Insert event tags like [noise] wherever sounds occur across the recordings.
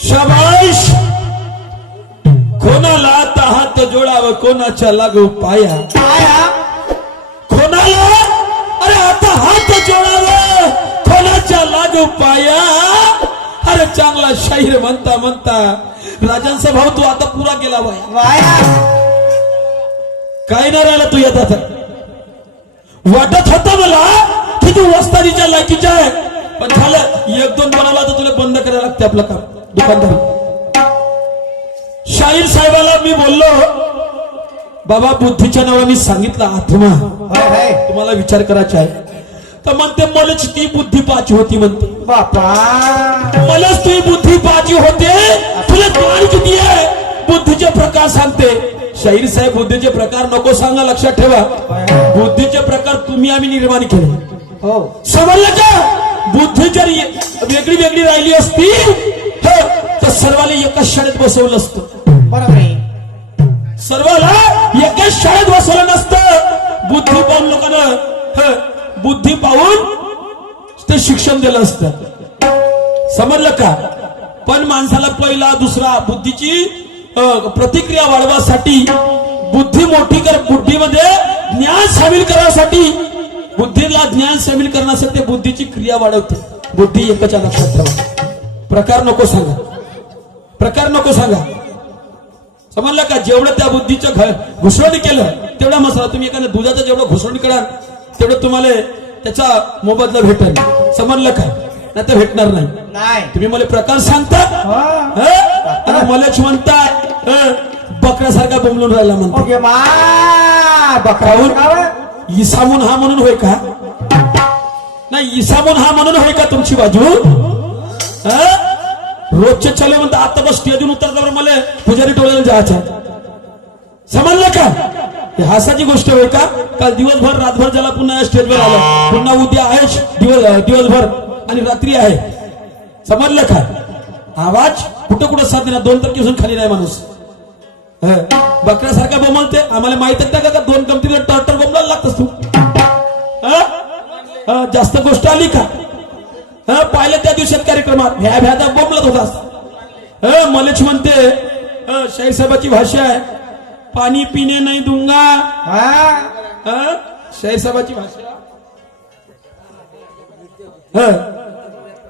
शबाश कोणाला आता हात जोडावं कोणाच्या लागू पाया? पाया? कोणाला? अरे आता हात जोडावं कोणाच्या लागू पाया? अरे चांगला शाहीर म्हणता म्हणता राजांचा भाऊ तू आता पुरा गेला वया वाया? काय नाही राहिला तू येत आता वाटत होता मला की तू वस्तादीच्या लायकीच्या आहे. पण झालं एक दोन बनवला तर तुला बंद करायला लागते आपलं काम. दुकानदार शाहीर साहेबाला मी बोललो बाबा बुद्धीच्या नावाने सांगितलं आत्मा. तुम्हाला विचार करायचा आहे. तर म्हणते मलाच ती बुद्धी पाची होती म्हणते. बापा. मलाच ती बुद्धी पाची होते. तुला ज्ञान किती आहे? बुद्धीचे प्रकार सांगते. शाहीर साहेब बुद्धीचे प्रकार नको सांगा लक्षात ठेवा. बुद्धीचे प्रकार तुम्ही आम्ही निर्माण केले. हो. समजलं का? बुद्धी जर वेगळी वेगळी राहिली असती तर सर्वाला एकाच शाळेत बसवलं असतं. बरोबर आहे. सर्वाला एकाच शाळेत बसवलं नसतं. बुद्धी पाहून लोकांना बुद्धी पाहून ते शिक्षण दिलं असतं. समजलं का? पण माणसाला पहिला दुसरा बुद्धीची प्रतिक्रिया वाढवासाठी बुद्धी मोठी कर बुद्धीमध्ये ज्ञान सामील करण्यासाठी बुद्धीला ज्ञान सामील करण्यासाठी ते बुद्धीची क्रिया वाढवते. बुद्धी एकच्या लक्षात ठेवा. प्रकार नको सांगा. प्रकार नको सांगा. समजलं का? जेवढं त्या बुद्धीचं घुसवण केलं तेवढा मसाला तुम्ही एखाद्या दुधाचं जेवढं घुसवण कराल तेवढं तुम्हाला त्याचा मोबदला भेटेल. समजलं का? नाही तर भेटणार नाही. नाही. तुम्ही मला प्रकार सांगता? आणि मलाच म्हणताय हं? बकऱ्यासारखा बोंबलून राहिला म्हणतो इसामून हा म्हणून होय का? नाही इसामून हा म्हणून होय का तुमची बाजू? हं? रोजचे चले म्हणतात आता बस स्टेजून उतरल्यावर मला. पुजारी टोळ्याला जायचं. समजलं का? हे हासाची गोष्ट होय का? काल दिवसभर रातभर ज्याला पुन्हा या स्टेजवर आलं. पुन्हा उद्या आहे दिवस दिवसभर. आणि रात्री आहे. समजलं का? आवाज कुठं कुठं साथ देणार? दोन टक्केपासून खाली नाही माणूस. बकऱ्यासारखा बोमलते आम्हाला माहीत आहे का दोन कमतीला टर्टर बोमला लागतस तू? जास्त गोष्ट आली का? हं, पाहिलं त्या दिवसात कार्यक्रमात? ह्या भ्यादा बोंबलत होतास. हं, मलेच म्हणते हं, शाहीर साहेबाची भाषा आहे. पाणी पिणे नाही दूंगा. हा? भाषा. हं.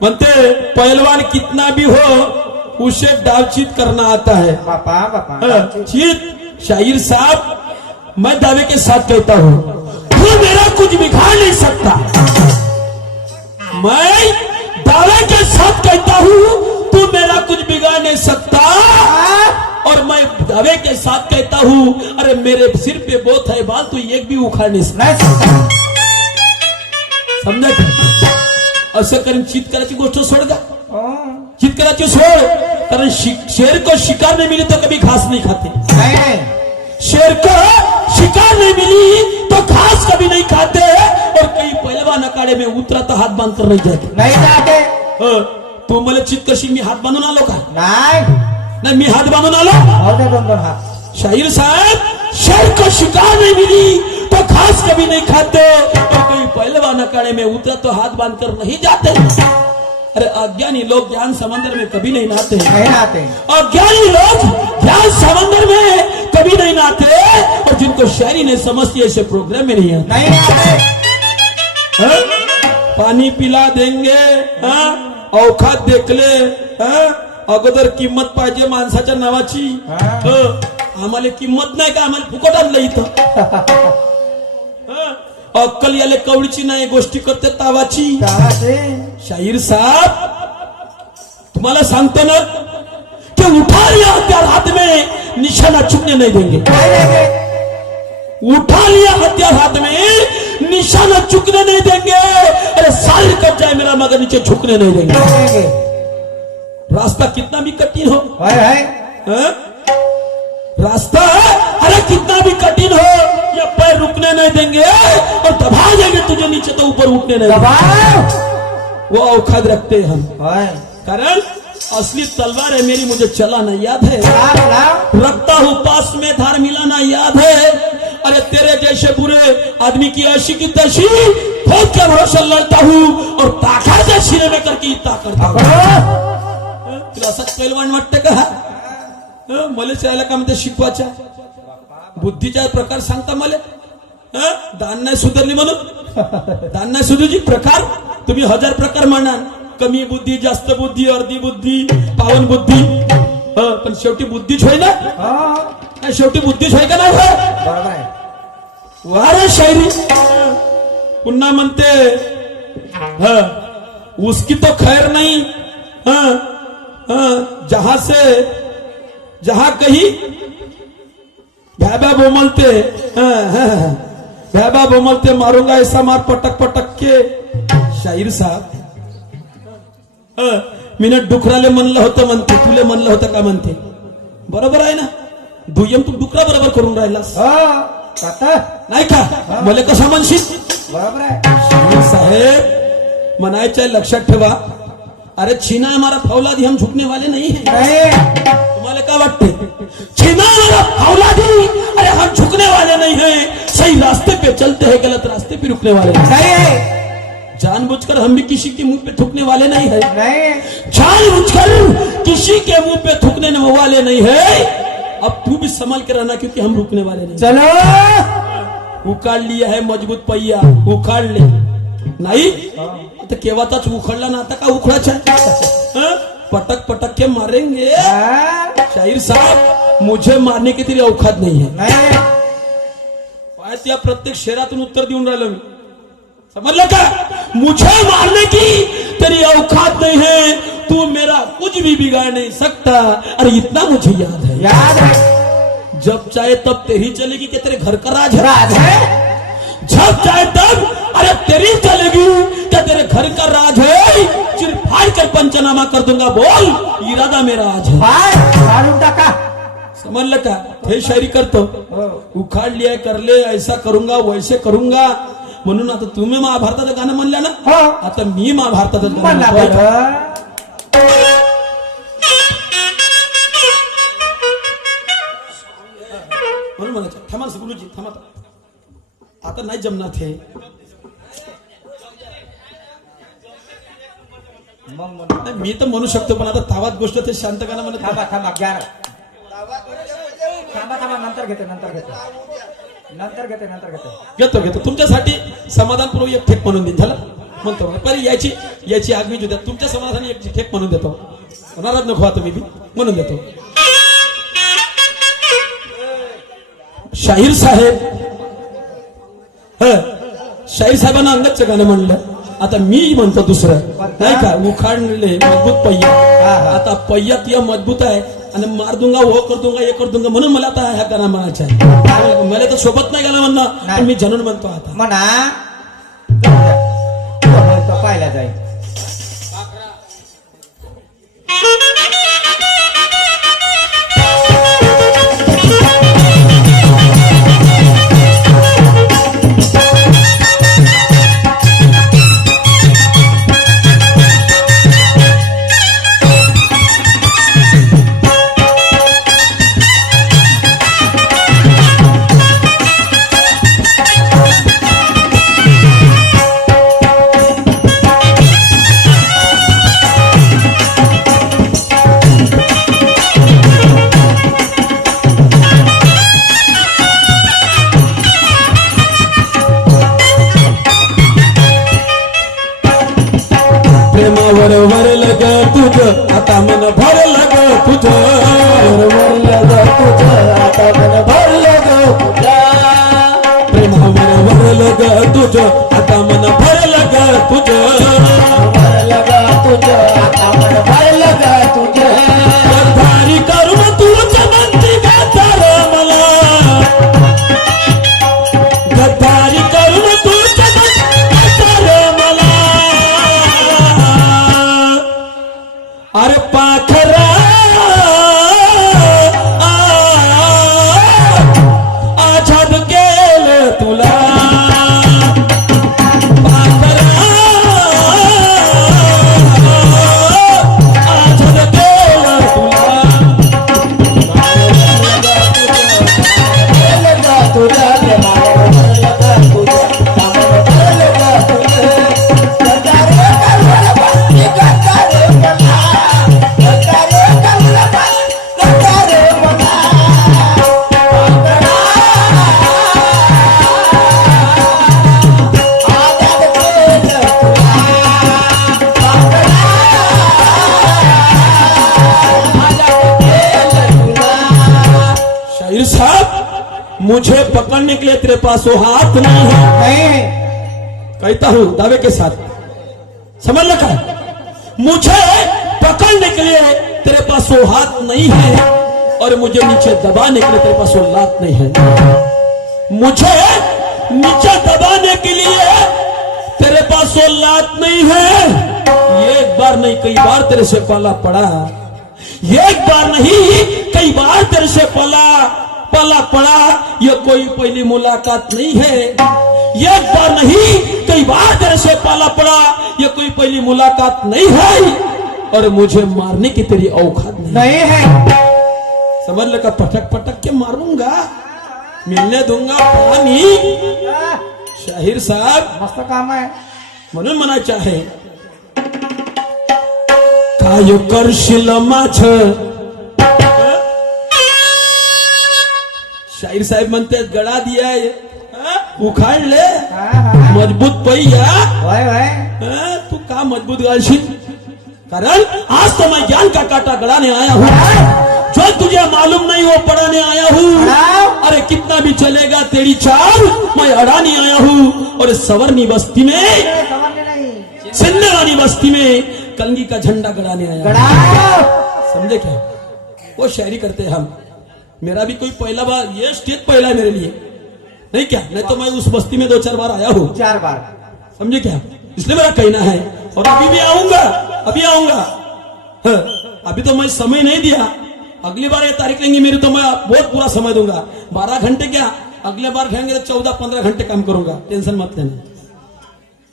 म्हणते पहलवान कितना भी हो उसे डावचीत करना आता है. बापा बापा. शाहिर साहब मैं दावे के साथ कहता हूँ। तू मेरा कुछ बिगाड़ नहीं सकता। मैं दावे के साथ कहता हूँ तू मेरा कुछ बिगाड़ नहीं सकता। और मैं दावे के साथ कहता हूँ अरे मेरे सिर पे बहुत है बाल तू एक भी उखाड़ नहीं सकता। सकता. समजा असं करून चित करायची गोष्ट सोड का हो. चित करायची सोड कारण शेर को शिकार नहीं मिली तो कभी घास नहीं खाते। शेर को शिकार नहीं मिली तो घास कभी नहीं खाते और कई पहलवान अखाड़े में उतरा तो हाथ बाँध कर नहीं जाते। नाही जाते तू मला चित कशी मी हात बांधून आलो का? नाही। नाही मी हात बांधून आलो? हो दे दोन दोन हात शाहीर साहब शेर को शिकार नहीं मिली तो घास कभी नहीं खाते और कई पहलवान अखाड़े में उतरा तो हाथ बाँध कर नहीं जाते। अरे अज्ञानी लोग ज्ञान समंदर में कभी नहीं नहाते नाही राहते अज्ञानी लोग ज्ञान समंदर में कभी नहीं नाते और जिनको शायरी नहीं समझती ऐसे प्रोग्राम में नहीं आते नाही राहते हाँ? पाणी पिला देंगे हाँ? अवखात देखले हाँ? अगोदर किंमत पाहिजे माणसाच्या नावाची हा. हं. आम्हाला किंमत नाही का आम्हाला फुकट आणलं इथं अक्कल याले कवडीची नाही गोष्टी करते तावाची शाहीर साहब तुम्हाला सांगतो ना कि उठा लिया हाथ में निशाना चुकने नहीं देंगे। उठा लिया हथियार हाथ में निशाना चुकने नहीं देंगे। अरे सारी कब जाए मेरा मगर नीचे झुकने नहीं देंगे। रास्ता कितना भी कठिन हो। होय होय। हैं? रास्ता अरे कितना भी कठिन हो ये पैर रुकने नहीं देंगे और दबा देंगे तुझे नीचे तो ऊपर उठने नहीं देंगे। वो औखद रखते हैं हम। कारण असली तलवार है मेरी मुझे चलाना याद है। लाव लाव रखता हूँ पास में धार मिलाना याद है। अरे तेरे जैसे बुरे आदमी की ऐसी की तैसी खुद के भरोसे लड़ता हूँ और ताकत से सिरे में करके इतना करता हूँ। पकडो तुला असं पैलवान वाटतं का हा? हं? मला शाळेला का म्हणते शिकवायच्या बुद्धीचा प्रकार सांगता मला। हं? दान नाही सुधारली म्हणून दान नाही सुधरली प्रकार। तुम्ही हज़ार प्रकार म्हणा कमी बुद्धी जास्त बुद्धी अर्धी बुद्धी पावन बुद्धी. हं, पण शेवटी बुद्धीच होय ना? नाही, शेवटी बुद्धीच होय का नाही होय? वारे शायरी. पुन्हा म्हणते ह उसकी तो खैर नहीं. ह ह जहाँ से जहाँ कही भैबा बोमलते भैबा बोमलते मारूँगा ऐसा मार पटक पटक के. शाहीर साहेब मीनं डुकराले म्हणलं होतं म्हणते. तुले म्हणलं होतं का म्हणते? बरोबर आहे ना? दुय्यम तू डुकरा बरोबर करून राहिलास. हो काका नाही का? मला कसं म्हणशील? बरोबर आहे. साहेब म्हणायचं आहे, लक्षात ठेवा. अरे छीना हमारा फौलादी हम झुकने वाले नहीं है. तुम्हाला काय वाटते? छीना हमारा फौलादी अरे हम झुकने वाले नहीं है. सही रास्ते पे चलते हैं गलत रास्ते पे रुकने वाले हैं. नाही. आहे जानबूझकर हम भी किसी के मुँह पे थूकने वाले नहीं है। जानबूझकर किसी के मुँह पे थूकने वाले नहीं है। अब तू भी संभल के रहना क्योंकि हम रुकने वाले नहीं चलो। उकाळ लिया है मज़बूत पहिया उखाड़ ले। नाही? आता केव्हाचाच उखडला ना आता का उखडायचा हं? पटक पटक के मारेंगे। हा? शाहीर साहब मुझे मारने की तेरी औकात नहीं है। त्या प्रत्येक शेरातून उत्तर देऊन राहिलो मी समजलं का मुझे मारने की तेरी औकात नहीं है। तू मेरा कुछ भी बिगाड़ नहीं सकता। अरे इतना मुझे याद है। याद आहे जब चाहे तब तेरी चलेगी कि तेरे घर का राज है। राज आहे जब चाहे तब अरे तेरी चलेगी क्या तेरे घर का राज है। चिर फाड़ कर पंचनामा कर दूँगा बोल इरादा मेरा आज है। समझ का हे शायरी कर तो उखाड़ लिया कर ले ऐसा करूँगा वैसे करूँगा। म्हणून आता तुम्ही महाभारताचं गाणं म्हणलं ना? हो. आता मी महाभारताचं गाणं म्हणून म्हणायचं थांबा गुरुजी थांबा आता. नाही जमणार हे. मी तर म्हणू शकतो पण आता तावात गोष्ट ते शांत गाणं म्हणत थांबा थांबा थांबा थांबा नंतर घेते नंतर घेते. नंतर घेते नंतर घेते. घेतो घेतो. तुमच्यासाठी समाधानपूर्वक एक ठेप म्हणून देईन. झालं? म्हणतो. पहिले याची याची आगमी जुद्या तुमच्या समाधानी एक ठेप म्हणून देतो. नाराज नको आता मी बी. म्हणून देतो. शाहीर साहेब. ह. शाहीर साहेबांना अंगदचं गाणं म्हणलं. आता मी म्हणतो दुसरं. नाही का? उखाडले मजबूत हा. आता पहियात या मजबूत आहे. आणि मार दूंगा वो कर दूंगा हे कर दूंगा म्हणून मला आता ह्या गाणं म्हणायचं आहे मला तर सोबत नाही गाणं म्हणणं. पण. मी जनून म्हणतो आता. म्हणा. पाहिला जाईल. तेरे पास वो हाथ नहीं है। कहता हूँ दावे के साथ। समझ रखा मुझे पकड़ने के लिए तेरे पास वो हाथ नहीं है और मुझे नीचे दबाने के लिए तेरे पास वो लात नहीं है। मुझे नीचे दबाने के लिए तेरे पास वो लात नहीं है। ये एक बार नहीं कई बार तेरे से पाला पड़ा। ये एक बार नहीं कई बार तेरे से पाला। पाला पड़ा ये कोई पहली मुलाकात नहीं है। ये बार नहीं कई बार तेरे से पाला पड़ा ये कोई पहली मुलाकात नहीं है। और मुझे मारने की तेरी औकात नहीं। नहीं है। समझ लगा पटक पटक के मारूँगा। मिलने दूँगा पानी। शाहिर साहब। मस्त काम आहे म्हणून म्हणायचे आहे काय करशील माझ शाहीर साहब म्हणतात गळा दिया हं? उखाडले हा, हा. मज़बूत होय तू का मज़बूत गालशील कारण आज तो मैं ज्ञान का काटा गड़ाने आया हूँ। जो तुझे मालूम नहीं वो पढ़ाने आया हूँ। अरे कितना भी चलेगा तेरी चाल मैं अड़ाने आया हूँ। और इस सवर्णी बस्ती में सिंधवानी बस्ती में कलंगी का झंडा गड़ाने आया समझे क्या? वो शायरी करते हैं हम। मेरा भी कोई पहला बार ये स्टेज पहला है मेरे लिए। नहीं क्या? नहीं तो मैं उस बस्ती में दो चार बार आया हूँ। चार बार। समझे क्या? इसलिए मेरा कहना है और अभी भी आऊँगा अभी आऊँगा। हाँ, अभी तो मैं समय नहीं दिया। अगली बार ये तारीख लेंगे मेरी तो मैं बहुत पूरा समय दूँगा। बारह घंटे क्या? अगले बार खाएँगे तो चौदह पंद्रह घंटे काम करूँगा। टेंशन मत लेना।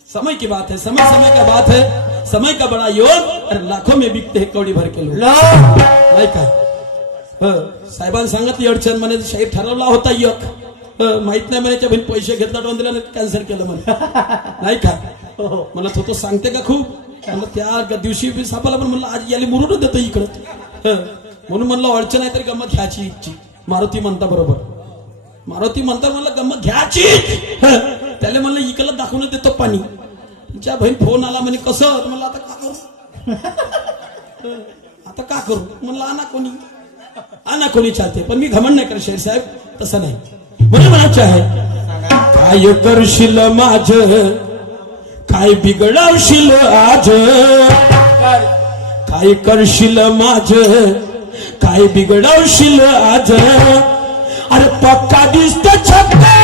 समय की बात है समय समय का बात है। समय का बड़ा योग लाखों में बिकते हैं कौड़ी भर के लोग। लो। हं, साहेबांनी सांगितली अडचण म्हणे शाहीर ठरवला होता हं, माहीत नाही म्हणे बहीण पैसे घेतला डोन दिला कॅन्सल केलं म्हणे. [laughs] नाही का? हो. मला तो तो सांगते का खूप? म्हणलं त्या दिवशी सापाला पण म्हणलं आज याली मुरून देतो इकडं. म्हणून म्हणलं अडचण आहे तरी गंमत घ्यायची इच्छी मारुती म्हणता बरोबर. मारुती म्हणता म्हणलं गंमत घ्यायची त्याला म्हणलं इकडं दाखवून देतो पाणी. तुमच्या बहीण फोन आला म्हणे कसं? म्हणलं आता का करू? [laughs] आता का करू? म्हणलं आणा कोणी. आना कोणी चालते पण मी घमंड नाही कर शेर साहेब तसं नाही. म्हणजे म्हणायचं आहे काय करशील माझ? काय बिघडवशील आज? काय करशील माझ? काय बिघडवशील आज? अरे पक्का दिसत छक्का!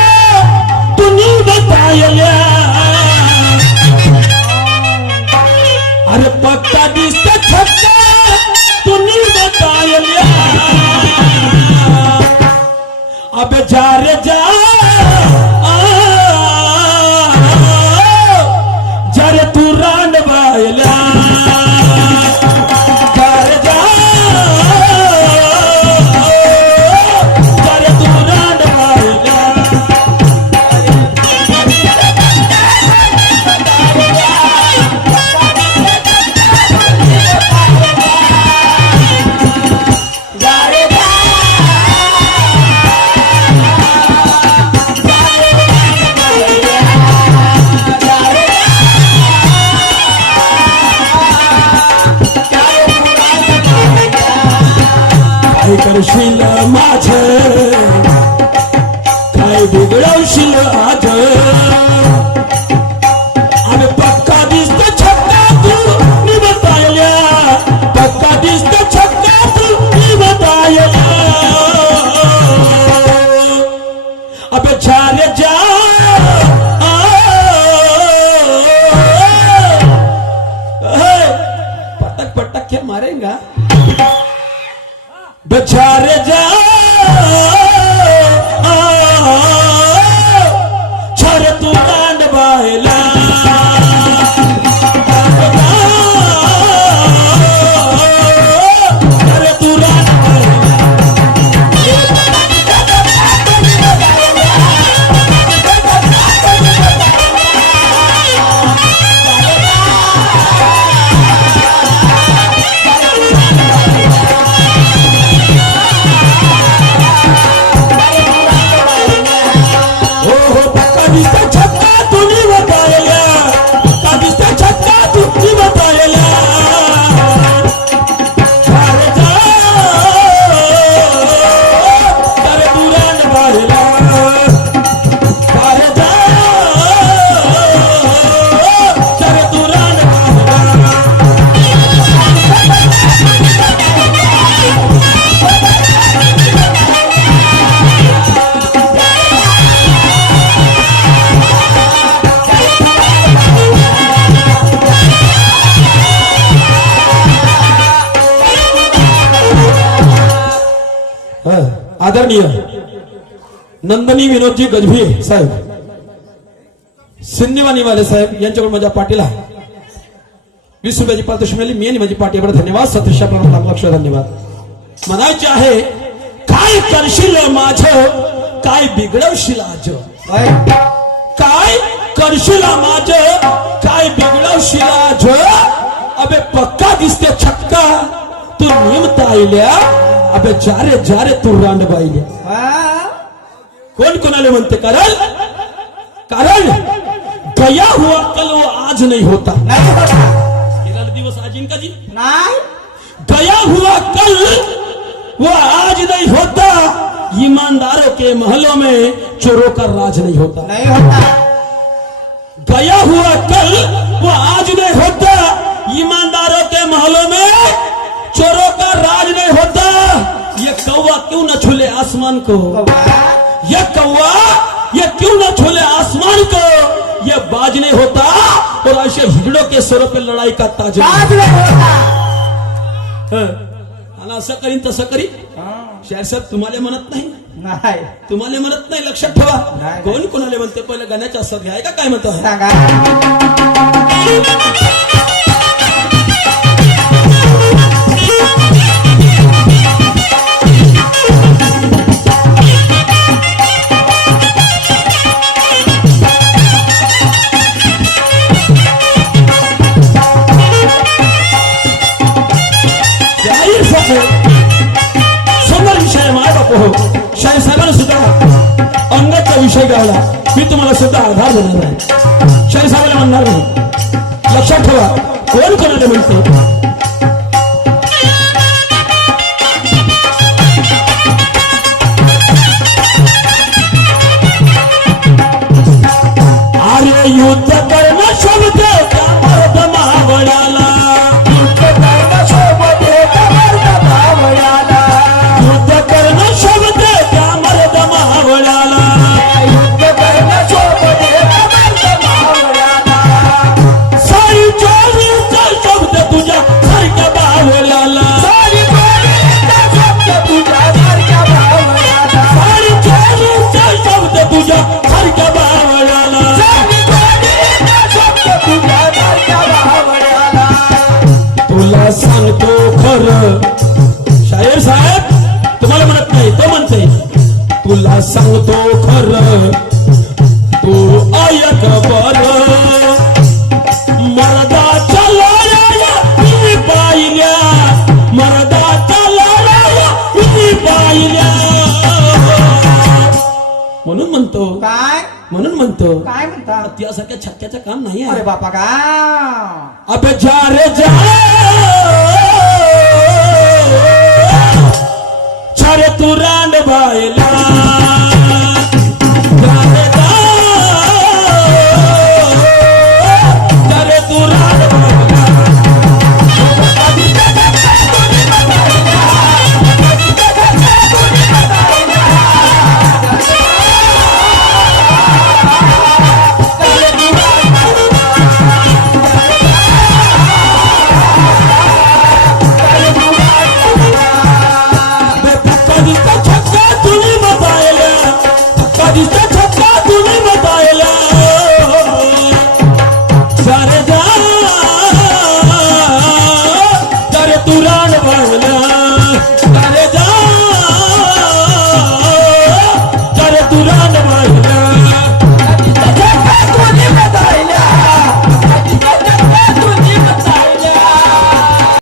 आदरणीय नंदनी विनोदजी गजभी साहेब. सिन्नीवानीवाले साहेब यांच्याकडून माझ्या पाठीला वीस रुपयाची पारितोषिक मिळाली मी आणि माझी पाठी बरं धन्यवाद. सतीशा लक्ष धन्यवाद. म्हणायचे आहे काय करशील माझ? काय बिघडवशील आज. काय? करशील माझ? काय बिघडवशील आज? अबे पक्का दिसते छक्का. तू निमता आईल्या अबे जारे जारे तू रांड बाईल्या हा? कोण कोणाला म्हणते कारण? कारण? गया हुआ कल वो आज नहीं होता। नाही होता। दिवस आज का जी नाही। गया हुआ कल वो आज नहीं होता। ईमानदारों के महलों में चोरों का राज नहीं होता। नाही होता। गया हुआ कल वो आज नहीं होता। ईमानदारों के महलों में कौवा क्यों न छूले आसमान को. ये कौवा ये क्यों न छूले आसमान को ये बाज नहीं होता और ऐसे हिजड़ों के स्वरों पे लड़ाई का ताज नहीं होता हं. असं करीन तसं करी हा. शायर साहेब तुम्हाला म्हणत नाही नाही तुम्हाला म्हणत नाही लक्षात ठेवा. कोण कोणाला म्हणते पहिले गाण्याच्या असं घ्याय का काय म्हणतो सांगा सुद्धा अंगाचा विषय गावला मी तुम्हाला सुद्धा आधार देणार नाही शाहीर साहेबांना म्हणणार नाही लक्षात ठेवा कोण कोणाला म्हणते अरे युद्ध काय? म्हणून म्हणतो काय म्हणता? त्यासारख्या छक्क्याचं काम नाही अरे बापा का अबे जा रे जा! छारे तू रांड बायला.